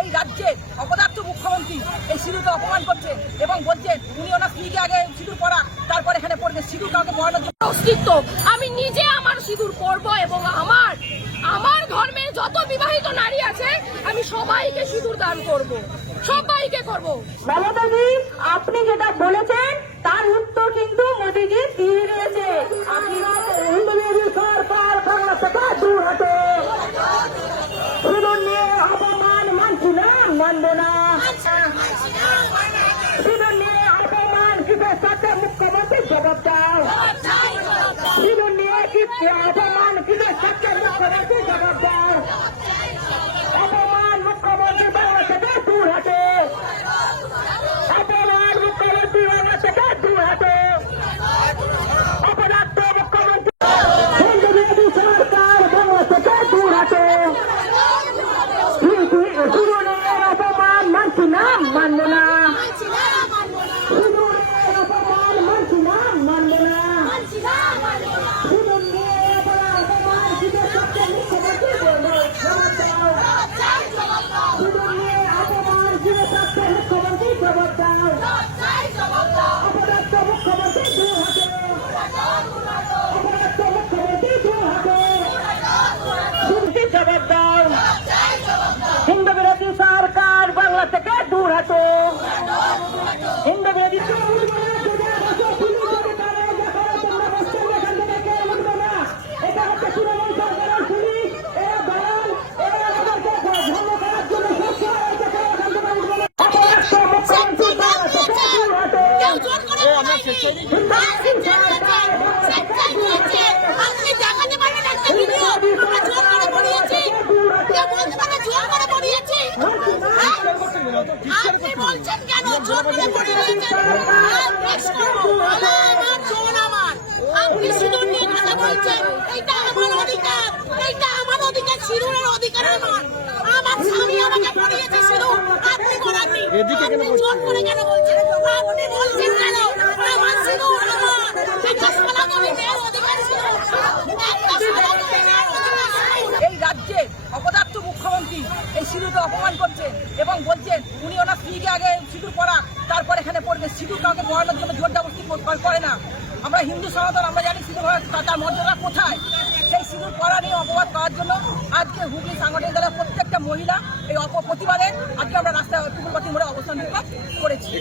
এই রাজ্যের অপদার্থ মুখ্যমন্ত্রী এই সিঁদুরকে অপমান করছে এবং বলছেন উনি ওনার স্ত্রীকে আগে সিঁদুর পরা তারপর এখানে পড়বে সিঁদুর কাউকে পরানোর জন্য অস্তিত্ব। আমি নিজে আমার সিঁদুর পরব এবং আমার ধর্মের যত বিবাহিত নারী আছে আমি সবাইকে সিঁদুর দান করব, সবাইকে করব। মমতাজি আপনি যেটা বলেছেন তার উত্তর কিন্তু মোদীজি দিয়ে দিয়েছে। সরকার বাংলা থেকে দূর হতে সিঁদুর নিয়ে অপমান মানছি না, মানব না। সিঁদুর নিয়ে অপমান কিসের সাথে মুখ্যমন্ত্রী জবাব দাও। সিঁদুর নিয়ে কি অপমান কিসের সাথে মুখ্যমন্ত্রী জবাব দাও। অপমান মুখ্যমন্ত্রী বাংলা থেকে দূর হতে, অপমান মুখ্যমন্ত্রী বাংলা থেকে দূর হতে। অপরাধ মুখ্যমন্ত্রী সরকার বাংলা থেকে দূর হতে। সিঁদুর নিয়ে অপমান মানছি না, মানব না। সিঁদুর নিয়ে অপমান মানছি না, মানব না। সিঁদুর নিয়ে অপমান কিসের সাথে মুখ্যমন্ত্রী জবাব দাও। সিঁদুর নিয়ে অপমান কিসের সাথে মুখ্যমন্ত্রী জবাব দাও। অপরাধ মুখ্যমন্ত্রী দূর হতে, অপরাধ মুখ্যমন্ত্রী দূর হতে। সিঁদুরকে জবাব দাও। হিন্দু বিরোধী সরকার বাংলা থেকে দূর হতো। হিন্দু বিরোধী আপনি বলছেন কেন জোর করে পড়ে নিয়েছেন? আপনি সিঁদুর নিয়ে কথা বলছেন, এটা আমার অধিকার, এটা আমার অধিকার, সিঁদুরের অধিকার আমার। আমার স্বামী আমাকে পড়িয়েছে সিঁদুর, আপনি করাননি। আপনি জোর করে কেন বলছেন? আপনি বলছেন কেন আমার সিঁদুর আমার? একটা সনাতনী মেয়ের অধিকার ছিল, একটা সনাতনী মেয়ের অধিকার ছিল। এই রাজ্যের অপদার্থ মুখ্যমন্ত্রী এই সিঁদুরকে অপমান করছেন এবং বলছেন উনি ওনার স্ত্রীকে আগে সিঁদুর পরা তারপর এখানে পড়বে সিঁদুর কাউকে পরানোর জন্য জোর জবরদস্তি করে না। আমরা হিন্দু সনাতন, আমরা জানি সিঁদুর তার মর্যাদা কোথায়। সেই সিঁদুর পরা নিয়ে অপবাদ করার জন্য আজকে হুগলি সাংগঠনিক দলের প্রত্যেকটা মহিলা এই প্রতিবাদে আজকে আমরা রাস্তায় টুকুলবাতি মোড়ে অবস্থান করেছি।